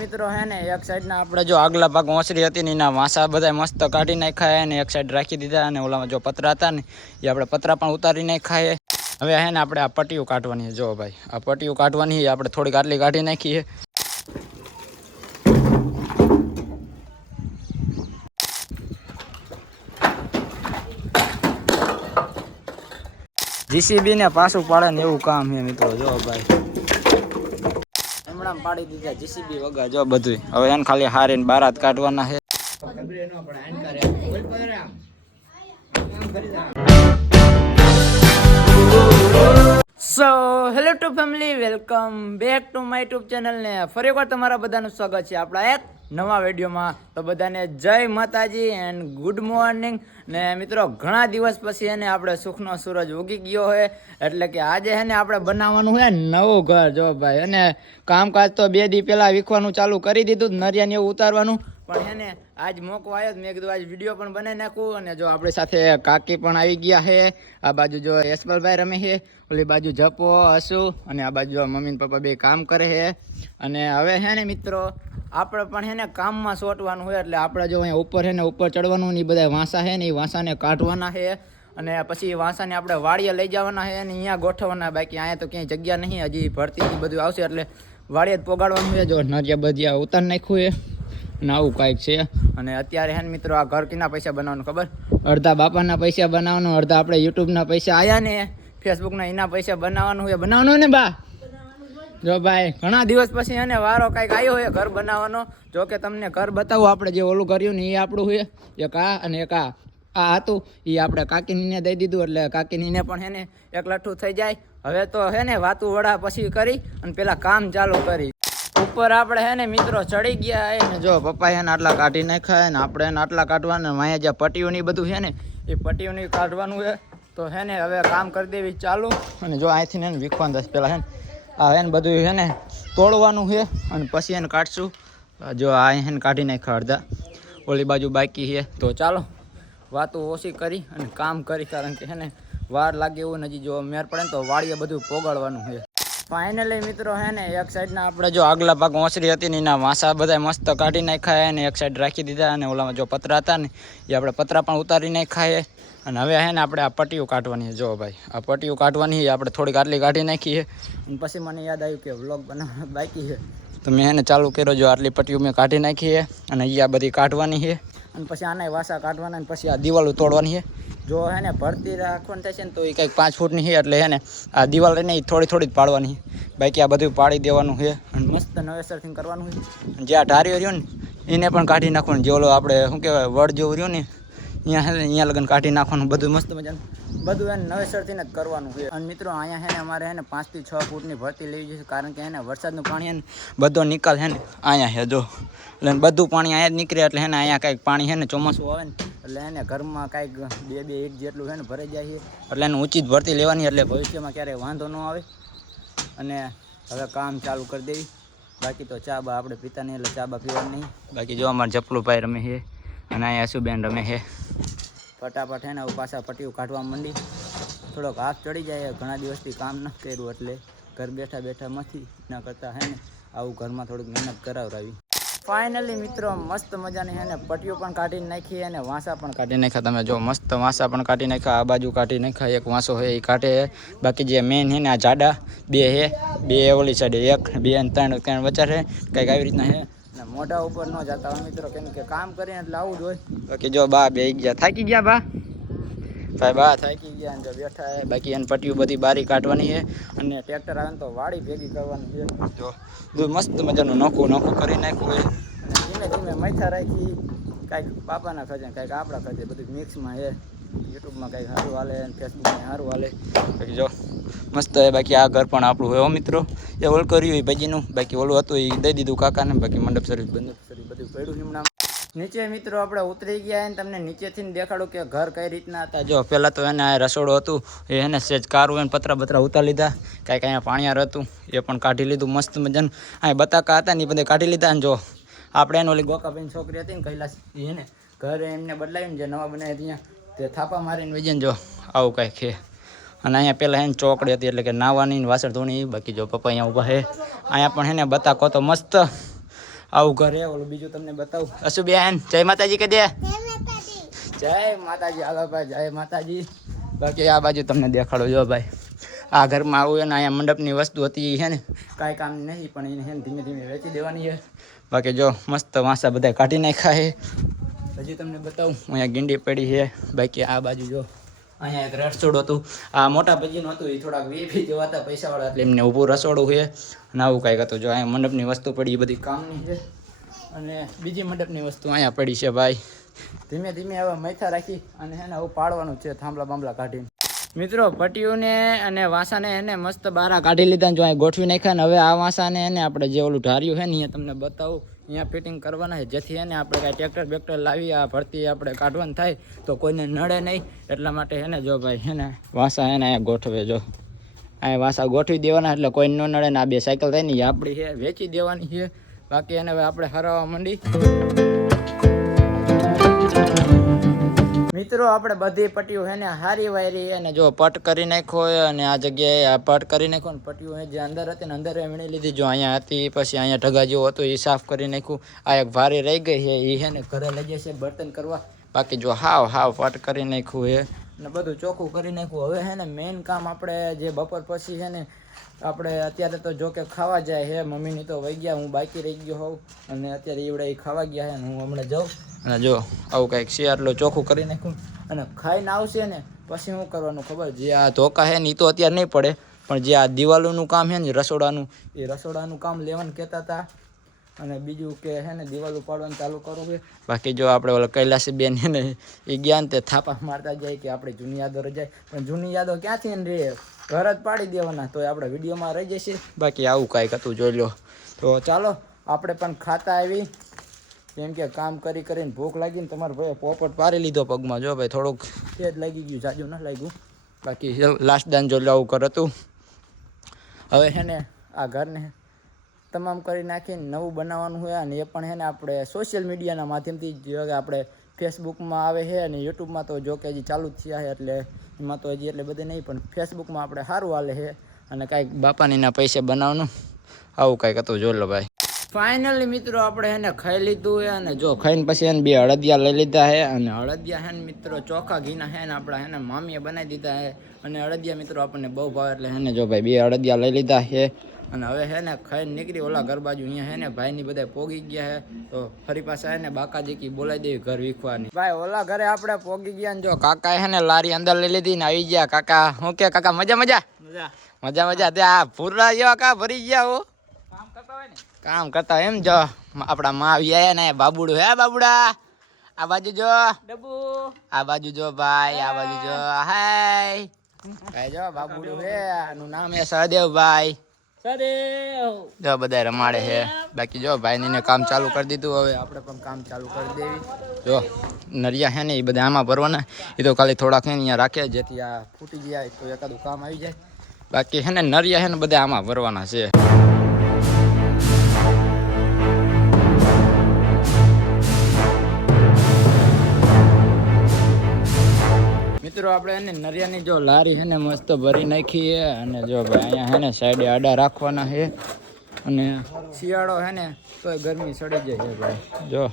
મિત્રો હે ને, એક સાઈડ ના આપણે જો આગલા ભાગ ઓસરી હતી ને એના વાસા બધા મસ્ત કાઢી નાખ્યા અને એક સાઈડ રાખી દીધા અને ઓલામાં જો પતરા હતા ને, એ આપણે પતરા પણ ઉતારી નાખ્યા હવે હે ને આપણે આ પટ્ટીઓ કાઢવાની છે, જો ભાઈ, આ પટ્ટીઓ કાઢવાની છે, આપણે થોડીક આટલી કાઢી નાખીએ જીસીબી ને પાછું પાડે ને એવું કામ છે મિત્રો, જો ભાઈ. હમણાં પાડી દીધા જીસીબી વગા જો બધું હવે એને ખાલી હારીને બારાત કાઢવાના છે. So hello to family welcome back to my tube channel ને ફરી એકવાર તમારા બધાનું સ્વાગત છે આપણા એક નવા વિડીયોમાં. તો બધાને જય માતાજી એન્ડ ગુડ મોર્નિંગ ને મિત્રો, ઘણા દિવસ પછી એને આપણે સુખનો સૂરજ ઉગી ગયો હોય એટલે કે આજે એને આપણે બનાવવાનું છે નવું ઘર. જો ભાઈ અને કામકાજ તો બે દી પહેલાં વીખવાનું ચાલુ કરી દીધું, નરિયાને એવું ઉતારવાનું. પણ એને આજ મોકો આવ્યો મેં કીધું, આજ વીડિયો પણ બનાવી નાખું. અને જો આપણી સાથે કાકી પણ આવી ગયા છે આ બાજુ જો યશપાલભાઈ રમે છે ઓલી બાજુ જપો, હસુ. અને આ બાજુ મમ્મી પપ્પા બે કામ કરે છે અને હવે હે ને મિત્રો આપણે પણ હે ને કામમાં સોટવાનું હોય એટલે આપણે જો અહીંયા ઉપર છે ને ઉપર ચડવાનું ને એ બધા વાંસા હે ને એ વાંસાને કાઢવાના છે અને પછી વાંસાને આપણે વાડીએ લઈ જવાના છે અને અહીંયા ગોઠવવાના. બાકી અહીંયા તો ક્યાંય જગ્યા નહીં, હજી ભરતી બધું આવશે એટલે વાડીએ જ પોગાડવાનું છે જો નરિયા બધિયા ઉતાર નાખ્યું એ અને આવું કાંઈક છે. અને અત્યારે હે ને મિત્રો આ ઘર કિના પૈસા બનાવવાનું, ખબર? અડધા બાપાના પૈસા બનાવવાનું, અડધા આપણે યુટ્યુબના પૈસા આવ્યા ને, ફેસબુકના એના પૈસા બનાવવાનું હોય બનાવવાનું ને બા? જો ભાઈ, ઘણા દિવસ પછી એને વારો કાંઈક આવ્યો હોય ઘર બનાવવાનો. જો કે તમને ઘર બતાવું, આપણે જે ઓલું કર્યું ને એ આપણું હોય એક આ અને એક આ આ હતું એ આપણે કાકીનીને દઈ દીધું, એટલે કાકીનીને પણ હેને એકલઠું થઈ જાય. હવે તો હે ને વાતું વડા પછી કરી અને પેલા કામ ચાલુ કરી. ઉપર આપણે હે ને મિત્રો ચડી ગયા હે ને જો પપ્પા એને આટલા કાઢી નાખ્યા ને આપણે એને આટલા કાઢવાના અહીંયા જે પટ્ટીઓને બધું છે ને એ પટ્ટીઓની કાઢવાનું છે. તો હે ને હવે કામ કરી દેવી ચાલુ. અને જો અહીંથી ને વીખવાનું દસ પેલા હે ને. આ એને બધું છે ને તોડવાનું છે અને પછી એને કાઢશું. જો આ એને કાઢી નાખ્યા અડધા. ઓલી બાજુ બાકી છે. તો ચાલો, વાતો ઓછી કરી અને કામ કરી કારણ કે છે ને વાર લાગે એવું નથી જો મેર પડે ને તો વાળીએ બધું પોગાડવાનું છે. ફાઇનલી મિત્રો હે ને એક સાઈડના આપણે જો આગલા ભાગ ઓસરી હતી ને એના વાંસા બધા મસ્ત કાઢી નાખ્યા અને એક સાઈડ રાખી દીધા અને ઓલામાં જો પતરા હતા ને, એ આપણે પતરા પણ ઉતારી નાખ્યા અને હવે હે ને આપણે આ પટ્ટીઓ કાઢવાની છે. જો ભાઈ, આ પટ્ટીઓ કાઢવાની છે, આપણે થોડીક આટલી કાઢી નાખી છે. અને પછી મને યાદ આવ્યું કે વ્લોગ બનાવવા બાકી છે. તો મેં એને ચાલુ કર્યો જો, આટલી પટ્ટીઓ મેં કાઢી નાખી છે અને એ આ બધી કાઢવાની છે. અને પછી આને વાસા કાઢવાના અને પછી આ દિવાલો તોડવાની છે. જો હે ને ભરતી રાખવાની થશે ને તો એ કંઈક પાંચ ફૂટની છે એટલે હે ને આ દિવાલ રહીને એ થોડી થોડી જ પાડવાની છે. બાકી આ બધું પાડી દેવાનું છે. અને મસ્ત નવેસરથી કરવાનું છે. જે આ ઢારીઓ રહ્યો ને એને પણ કાઢી નાખવાનું. જે ઓલો આપણે શું કહેવાય, વડ જેવું રહ્યું ને અહીંયા હે અહીંયા લગન કાઢી નાખવાનું, બધું મસ્ત મજાનું. બધું એને નવેસરથી જ કરવાનું છે. અને મિત્રો, અહીંયા હે ને અમારે હે ને પાંચથી છ ફૂટની ભરતી લેવી જોઈએ કારણ કે હે ને વરસાદનું પાણી હે ને, બધો નિકાલ હે ને, અહીંયા છે, જો. એટલે બધું પાણી અહીંયા જ નીકળે, એટલે હે ને અહીંયા કાંઈક પાણી હે ને ચોમાસું આવે ને, એટલે એને ઘરમાં કાંઈક બે બે ઇંચ જેટલું છે ને ભરાઈ જાય છે. એટલે એને ઊંચી જ ભરતી લેવાની, એટલે ભવિષ્યમાં ક્યારેય વાંધો ન આવે. અને હવે કામ ચાલુ કરી દેવી. બાકી તો ચા બા આપણે પીતા નહીં, એટલે ચા બા પીવાની નહીં. બાકી જો અમારે જપલું ભાઈ રમે છે, અને અહીંયા સુબેન રમે છે. ફટાફટ હે ને પાછા પટ્ટીઓ કાઢવા માંડી. થોડોક હાથ ચડી જાય, ઘણા દિવસથી કામ ન કર્યું એટલે ઘર બેઠા બેઠા નથી ના કરતા હે ને આવું ઘરમાં થોડીક મહેનત કરાવરાવી. ફાઇનલી મિત્રો, મસ્ત મજાની હે ને પટ્ટીઓ પણ કાઢી નાખી અને વાંસા પણ કાઢી નાખ્યા. તમે જો મસ્ત વાંસા પણ કાઢી નાખ્યા, આ બાજુ કાઢી નાખ્યા, એક વાંસો હે એ કાઢે બાકી જે મેન હે ને આ જાડા બે હે, બે ઓલી સાઈડે એક, બે અને ત્રણ ત્રણ વચ્ચે છે કંઈક આવી રીતના છે ને મોઢા ઉપર ન જતા હોય મિત્રો કેમ કે કામ કરીને એટલે આવું જ હોય. બાકી જો બા બે ગયા. થાકી ગયા બા? ભાઈ બા થાકી ગયા જો બેઠા હે. બાકી એને પટ્ટીઓ બધી બારી કાઢવાની છે અને ટ્રેક્ટર આવે તો વાડી ભેગી કરવાની છે જો બધું મસ્ત મજાનું નોખું નોખું કરી નાખ્યું હોય અને ધીમે ધીમે મૈથા રાખી. કાંઈક પાપાના ખર્ચે કાંઈક આપણા ખર્ચે બધું મિક્સમાં છે યુટ્યુબમાં કંઈક સારું હાલે અને ફેસબુકમાં સારું હાલે. જો, મસ્ત છે. બાકી આ ઘર પણ આપણું હોય મિત્રો. એ ઓલ કર્યું એ ભાજીનું. બાકી ઓલું હતું એ દઈ દીધું કાકાને. બાકી મંડપ સર્વિસ બંધ સર્વિસ બધું પડ્યું હમણાં. નીચે મિત્રો આપણે ઉતરી ગયા અને તમને નીચેથી દેખાડું કે ઘર કઈ રીતના હતા. જો, પહેલાં તો એને આ રસોડું હતું એને સેજ કારું એને પતરા બતરા ઉતારી લીધા. કાંઈક અહીંયા પાણિયાર હતું એ પણ કાઢી લીધું મસ્ત મજાનું. અહીંયા બતાકા હતા ને એ બધે કાઢી લીધા ને જો, આપણે એને ઓલી ગોકાભાઈની છોકરી હતી ને કૈલાસ એને ઘર એમને બદલાવ્યું ને જે નવા બનાવ્યા ત્યાં તે થાપા મારીને વેજે જો આવું કાંઈ છે. અને અહીંયા પહેલાં એને ચોકડી હતી એટલે કે નાવાની ને વાસણ ધોણી બાકી જો પપ્પા અહીંયા ઊભા છે. અહીંયા પણ એને બતાકો તો મસ્ત આવું ઘરે. ઓલું બીજું તમને બતાવું. અશુ બેન, જય માતાજી કહી દે. જય માતાજી, હાલો ભાઈ, જય માતાજી. બાકી આ બાજુ તમને દેખાડો જો ભાઈ. આ ઘરમાં આવું એને અહીંયા મંડપની વસ્તુ હતી છે ને. કાંઈ કામ નહીં, પણ એને ને ધીમે ધીમે વેચી દેવાની છે. બાકી જો મસ્ત વાંસા બધા કાઢી નાખ્યા છે. હજી તમને બતાવું. અહીંયા ગીંડી પડી છે. બાકી આ બાજુ જો, અહીંયા એક રસોડું હતું. આ મોટા ભજીનું હતું, એ થોડાક વીપી જેવા હતા પૈસાવાળા, એટલે એમને ઊભું રસોડું છે. અને આવું કાંઈક હતું. જો અહીંયા મંડપની વસ્તુ પડી, એ બધી કામની છે. અને બીજી મંડપની વસ્તુ અહીંયા પડી છે, ભાઈ. ધીમે ધીમે હવે મૈથા રાખી અને એને પાડવાનું છે, થાંભલા બાંભલા કાઢીને. મિત્રો પટીઓને અને વાસાને એને મસ્ત બારા કાઢી લીધા જો અહીં ગોઠવી નાખ્યા ને હવે આ વાસાને એને આપણે જે ઓલું ઢાર્યું છે ને, અહીંયા તમને બતાવું. અહીંયા ફિટિંગ કરવાના છે. જેથી એને આપણે કાંઈ ટ્રેક્ટર બેક્ટર લાવી, આ ભરતી આપણે કાઢવાનું થાય, તો કોઈને નડે નહીં. એટલા માટે એને જો ભાઈ હેને વાસા એને અહીંયા ગોઠવે જો. અહીંયા વાસા ગોઠવી દેવાના, એટલે કોઈ ન નડે ને આ બે સાયકલ થાય ને આપણી છે, વેચી દેવાની છે. બાકી એને હવે આપણે હરાવવા માંડી. મિત્રો, આપણે બધી પટ્ટીઓ ને હારી વાયરી અને જો પટ કરી નાખ્યો હોય અને આ જગ્યાએ પટ કરી નાખ્યો ને પટ્ટીઓ જે અંદર હતી ને અંદર એ વીણી લીધી. જો અહીંયા હતી, પછી અહીંયા ઢગા જેવો હતો એ સાફ કરી નાખ્યું. આ એક ભારી રહી ગઈ છે એ હે ને ઘરે લઈ જશે, બર્તન કરવા. બાકી જો હાવ હાવ પટ કરી નાખ્યું હે. ને બધું ચોખ્ખું કરી નાખ્યું. હવે હે ને મેઇન કામ આપણે જે બપોર પછી છે ને આપણે અત્યારે તો જો કે ખાવા જાય હે, મમ્મીની તો વહી ગયા, હું બાકી રહી ગયો હોઉં અને અત્યારે એવડે એ ખાવા ગયા ને હું હમણાં જાઉં. અને જો આવું કંઈક છે, આટલું ચોખ્ખું કરી નાખ્યું. અને ખાઈને આવશે ને પછી શું કરવાનું ખબર? જે આ ધોકા છે ને એ તો અત્યારે નહીં પડે, પણ જે આ દિવાલોનું કામ છે ને રસોડાનું, એ રસોડાનું કામ લેવાનું કહેતા હતા. અને બીજું કે હે ને, દિવાલ ઉપાડવાનું ચાલુ કરવું છે. બાકી જો આપણે ઓલા કૈલાસી બેન છે ને એ જ્ઞાન તે થાપા મારતા જાય કે આપણે જૂની યાદો રહી જાય પણ જૂની યાદો ક્યાંથી ને રહે ઘર જ પાડી દેવાના તો આપણે વિડીયોમાં રહી જશે. બાકી આવું કાંઈક હતું, જોઈ લો. તો ચાલો, આપણે પણ ખાતા આવી કેમ કે કામ કરી કરીને ભૂખ લાગી ને તમારા ભાઈ પોપટ પારી લીધો પગમાં. જો ભાઈ, થોડુંક તેજ લાગી ગયું, જાજુ ન લાગ્યું. બાકી લાસ્ટ દાન લો, આવું કર હતું. હવે હે ને, આ ઘરને તમામ કરી નાખીને નવું બનાવવાનું હોય અને એ પણ છે ને આપણે સોશિયલ મીડિયાના માધ્યમથી જો કે આપણે ફેસબુકમાં આવે છે અને યુટ્યુબમાં તો જો કે હજી ચાલુ જ થયા છે એટલે એમાં તો હજી એટલે બધે નહીં પણ ફેસબુકમાં આપણે સારું હાલે છે અને કાંઈક બાપાનીના પૈસે બનાવવાનું આવું કાંઈક હતું જોઈ લો ભાઈ. ફાઇનલી મિત્રો આપણે એને ખાઈ લીધું છે અને જો ખાઈને પછી એને બે અડદિયા લઈ લીધા છે અને અડદિયા હે ને મિત્રો ચોખા ઘીના હે ને આપણા એને મામીએ બનાવી દીધા છે અને અડદિયા મિત્રો આપણને બહુ ભાવે એટલે એને જો ભાઈ બે અડદિયા લઈ લીધા છે અને હવે હે ને ખાઈને નીકળી ઓલા ઘર બાજુ અહીંયા હે ને ભાઈની બધા પોગી ગયા છે તો ફરી પાછા છે ને બાકાજી કી બોલાવી દેવી ઘર વીખવાની. ભાઈ ઓલા ઘરે આપણે પોગી ગયા ને જો કાકા છે ને લારી અંદર લઈ લીધી ને આવી ગયા. કાકા હું કે કાકા મજા મજા? મજા. મજા ત્યાં પૂરા જેવા કા ભરી ગયા હો? કામ કરતા હોય એમ જો. આપણા માં આવી આયા ને બાબુડું હે બાબુડા? આ બાજુ જો. આ બાજુ જો ભાઈ આ બાજુ જો. હાય. ભાઈ જો બાબુડું હે આનું નામ હે સહદેવભાઈ જો બધા રમાડે છે. બાકી જો ભાઈ ને કામ ચાલુ કરી દીધું, હવે આપણે પણ કામ ચાલુ કરી દેવી. જો નરિયા છે ને એ બધા આમાં ભરવાના. એ તો ખાલી થોડાક અહીંયા રાખે, જેથી આ ફૂટી જાય તો એકાદું કામ આવી જાય. બાકી છે ને નરિયા છે ને બધા આમાં ભરવાના છે. મિત્રો, આપણે એને નરિયાની જો લારી છે ને મસ્ત ભરી નાખી છે અને જો ભાઈ અહીંયા છે ને સાઈડે આડા રાખવાના છે અને શિયાળો છે ને તો ગરમી સડી જાય છે ભાઈ. જો,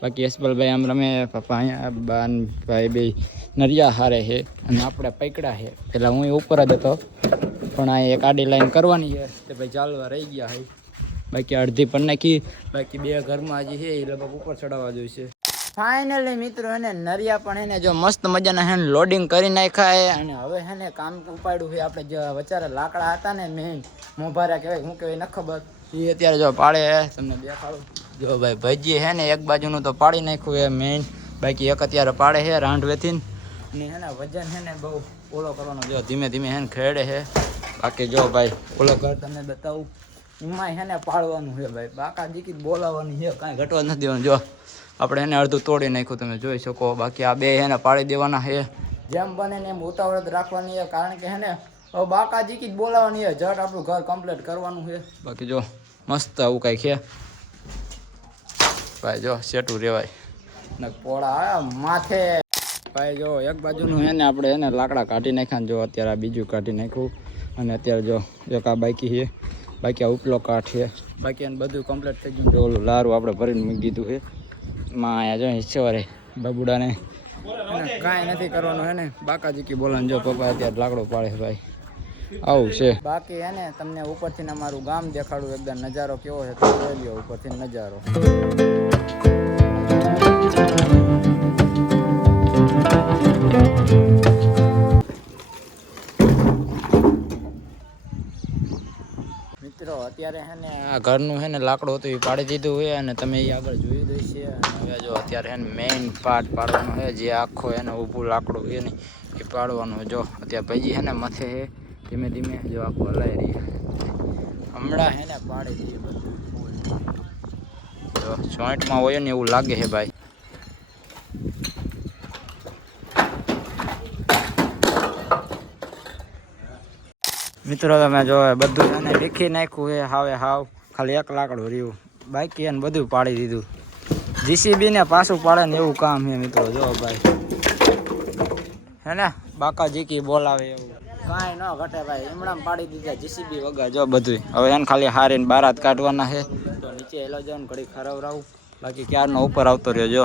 બાકી યશપાલભાઈ આમ રમે, પપ્પા અહીંયા બાન ભાઈ બે નરિયા હારે છે અને આપણે પૈકડા છે. પેલા હું ઉપર જ હતો, પણ આ એક આડી લાઈન કરવાની છે તે ભાઈ ચાલવા રહી ગયા હોય બાકી અડધી પણ નાખી, બાકી બે ઘરમાં હજી છે એ લગભગ ઉપર ચડાવવા જોઈશે. ફાઇનલી મિત્રો એને નરિયા પણ એને જો મસ્ત મજાના હેન લોડિંગ કરી નાખ્યા હે. અને હવે હે ને, કામ ઉપાડ્યું છે. આપણે જે વચારે લાકડા હતા ને મેન મોભારા કહેવાય, શું કહેવાય ન ખબર. એ અત્યારે જો પાડે હે. તમને દેખાડું. જો ભાઈ ભજી હે ને, એક બાજુનું તો પાડી નાખ્યું હે મેન બાકી એક અત્યારે પાડે છે રાંઢવેથી અને હે વજન હે ને, બહુ ઓલો કરવાનો. જો ધીમે ધીમે હે ને, ખેડે છે બાકી જો ભાઈ, ઓલો ઘર તમને બતાવું. એમાં હે ને, પાડવાનું છે ભાઈ. બાકા દીકી બોલાવવાની છે, કાંઈ ઘટવા નથી દેવાનું. જો આપણે એને અડધું તોડી નાખ્યું, તમે જોઈ શકો. બાકી આ બે એને પાડી દેવાના છે. જેમ બને ને એમ ઉતાવળ રાખવાની છે, કારણ કે હે ને બાકાજી જ બોલાવવાની છે. જટ આપણું ઘર કમ્પ્લીટ કરવાનું છે. બાકી જો, મસ્ત આવું કાંઈ છે. ભાઈ જો સેટું રેવાય. ને પોળા માથે. ભાઈ જો, એક બાજુનું હે ને આપણે એને લાકડા કાઢી નાખ્યા જો, અત્યારે આ બીજું કાઢી નાખ્યું. અને અત્યારે જો, એક આ બાકી છે. બાકી આ ઉપલો કાઠ છે. બાકી એને બધું કમ્પ્લીટ થઈ ગયું જો, ઓલું લારું આપણે ભરીને મૂકી દીધું છે. માં અહીંયા જો ચોરે બબુડાને. કાંઈ નથી કરવાનું હે ને? બાકાજી કી બોલાને જો પપ્પા અત્યારે લાકડો પાડે ભાઈ. આવું છે. બાકી એને તમને ઉપરથી અમારું ગામ દેખાડું એકદમ નજારો કેવો છે? તો જોઈ લ્યો ઉપરથી નજારો. મિત્રો, અત્યારે હે ને આ ઘરનું હે ને લાકડું હતું એ પાડી દીધું હોય અને તમે એ આગળ જોઈ છે અને હવે જો અત્યારે હે ને મેઇન પાર્ટ પાડવાનો છે જે આખો એને ઊભું લાકડું છે ને એ પાડવાનું જો, અત્યારે ભાઈજી હે ને મથે હે, ધીમે ધીમે જો આખું હલાઈ રહી હમણાં હે ને પાડી દઈએ બધું જોઈન્ટમાં હોય ને એવું લાગે છે ભાઈ. મિત્રો, તમે જો બધું એને લીખી નાખ્યું એ હાવે હાવ. ખાલી એક લાકડું રહ્યું. બાકી એને બધું પાડી દીધું. જીસીબી ને પાછું પાડે ને એવું કામ છે મિત્રો, જો ભાઈ. હે ને? બાકા જીકી બોલાવે એવું. કાંઈ ન ઘટે ભાઈ. હમણાં પાડી દીધા જીસીબી વગર, જો બધું હવે એને ખાલી હારીને બારાત કાઢવાના છે. તો નીચે એલો જાઉં ઘડી ખરાવરાવું બાકી ક્યારનો ઉપર આવતો રહ્યો, જો.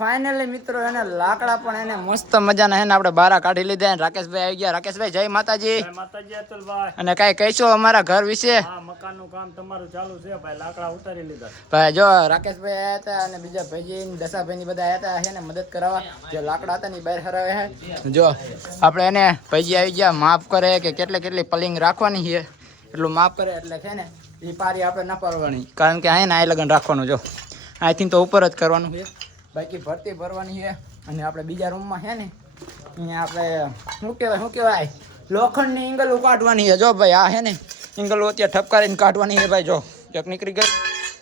ફાઇનલી મિત્રો એને લાકડા પણ એને મસ્ત મજાના એને આપણે બારા કાઢી લીધા રાકેશભાઈ આવી ગયા. રાકેશભાઈ જય માતાજી. માતાજી અતુલભાઈ અને કાંઈ કહીશો અમારા ઘર વિશે? આ મકાનનું કામ તમારું ચાલુ છે. ભાઈ લાકડા ઉતારી લીધા ભાઈ જો રાકેશભાઈ આવ્યા હતા અને બીજા ભાઈજી ને દશાભાઈ બધા આવ્યા હતા. એને મદદ કરાવવા જે લાકડા હતા ને બહાર હરાવે છે જો આપણે એને ભાઈજી આવી ગયા. માફ કરે કે કેટલી કેટલી પલિંગ રાખવાની છે. એટલું માફ કરે એટલે છે ને એ પારી આપણે ના પાડવાની. કારણ કે અહીંયા ને આ લગન રાખવાનું જો. આઈ થિંક તો ઉપર જ કરવાનું છે. બાકી ભરતી ભરવાની છે. અને આપણે બીજા રૂમમાં છે ને, અહીંયા આપણે, શું કહેવાય શું કહેવાય? લોખંડની ઇંગલો કાઢવાની છે. જો ભાઈ, આ છે ને ઇંગલો અત્યારે ઠપકારીને કાઢવાની છે ભાઈ, જો. એક નીકળી ગઈ.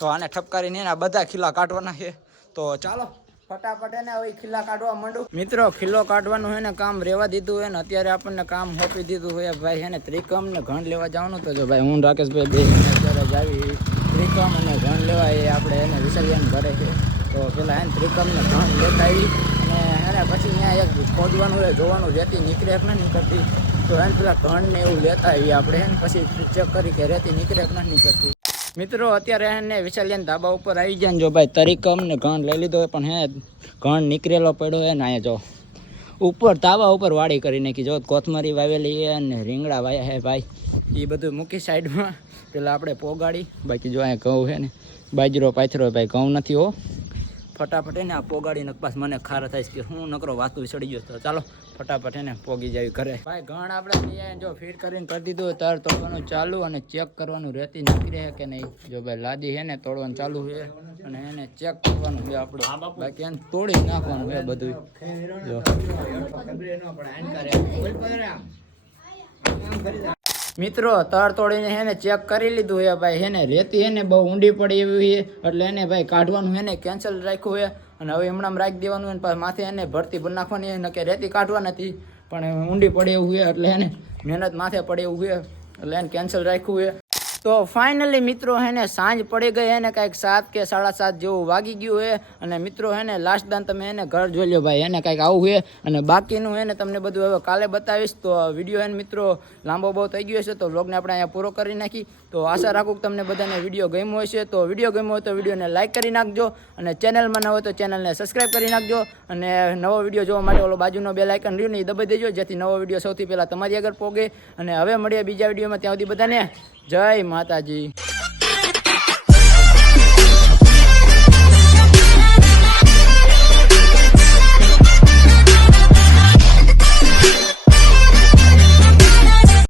તો આને ઠપકારીને એના બધા ખીલા કાઢવાના છે. તો ચાલો, ફટાફટ એને હવે ખીલા કાઢવા માંડું. મિત્રો, ખીલો કાઢવાનું હોય ને, કામ રેવા દીધું હોય ને, અત્યારે આપણને કામ સોંપી દીધું હોય ભાઈ, છે ત્રિકમ ને ઘણ લેવા જવાનું તો જો ભાઈ, હું રાકેશભાઈ બે અત્યારે જ આવી. ત્રિકમ અને ઘણ લેવા એ આપણે એને વિસર્જન કરે છે. તો પેલા એને ત્રિકમ ને ઘણ લેતા આવી અને એને પછી અહીંયા એક ખોદવાનું હોય જોવાનું રેતી નીકળે કે ના નીકળતી. તો એને પેલા ઘણ ને એવું લેતા આવીએ આપણે એને પછી ચેક કરી કે રેતી નીકળે કે ના નીકળતી. મિત્રો, અત્યારે એને વિશાલિયાન ધાબા ઉપર આવી જાય ને જો ભાઈ, તરીકમ ને ઘણ લઈ લીધો પણ હે, ઘણ નીકળેલો પડ્યો હે ને અહીંયા જો. ઉપર ધાબા ઉપર વાડી કરી નાખી, જો કોથમરી વાવેલી છે અને રીંગણા વાયા હે ભાઈ. એ બધું મૂકી સાઈડમાં, પેલા આપણે પોગાડી, બાકી જો અહીંયા ઘઉં છે ને, બાજરો, પાથરો ભાઈ, ઘઉં નથી હો. ફટાફટ એને આ પોગાડીને પાસ મને ખારા થાય કે હું નકરો વાતું ચડી ગયો તો ચાલો ફટાફટ એને પોગી જાય ઘરે. ભાઈ ઘણ આપણે જો ફીટ કરીને કરી દીધું તાર તોડવાનું ચાલુ અને ચેક કરવાનું રહેતી નીકળે કે નહીં? જો ભાઈ લાદી હે ને તોડવાનું ચાલુ છે અને એને ચેક કરવાનું છે આપણે. બાકી એને તોડી નાખવાનું છે બધું જો. મિત્રો, તર તોડીને એને ચેક કરી લીધું હે ભાઈ. એને રેતી હે ને બહુ ઊંડી પડી એવી છે એટલે એને ભાઈ કાઢવાનું એને કેન્સલ રાખ્યું હે. અને હવે હમણાં રાખી દેવાનું એને પાછું માથે એને ભરતી ભરી નાખવાની છે કે રેતી કાઢવા નથી, પણ ઊંડી પડે એવું છે એટલે એને મહેનત માથે પડે એવું છે એટલે એને કેન્સલ રાખ્યું છે તો ફાઇનલી મિત્રો હે ને સાંજ પડી ગઈ હે ને કાંઈક સાત કે સાડા સાત જેવું વાગી ગયું હે અને મિત્રો હે ને લાસ્ટ દાન તમે એને ઘર જોઈ લો ભાઈ એને કાંઈક આવું છે અને બાકીનું હે ને તમને બધું હવે કાલે બતાવીશ. તો વીડિયો હે ને મિત્રો લાંબો બહુ થઈ ગયો છે તો વ્લોગને આપણે અહીંયા પૂરો કરી નાખી. તો આશા રાખું કે તમને બધાને વીડિયો ગમ્યો હશે. તો વીડિયો ગમ્યો હોય તો વિડીયોને લાઇક કરી નાખજો અને ચેનલમાં ન હોય તો ચેનલને સબસ્ક્રાઈબ કરી નાખજો અને નવો વીડિયો જોવા માટે ઓલો બાજુનો બે લાઇકન રહ્યું ને એ દબાઈ દેજો, જેથી નવો વીડિયો સૌથી પહેલાં તમારી આગળ પોગે. અને હવે મળીએ બીજા વિડીયોમાં ત્યાં સુધી બધાને જય માતાજી.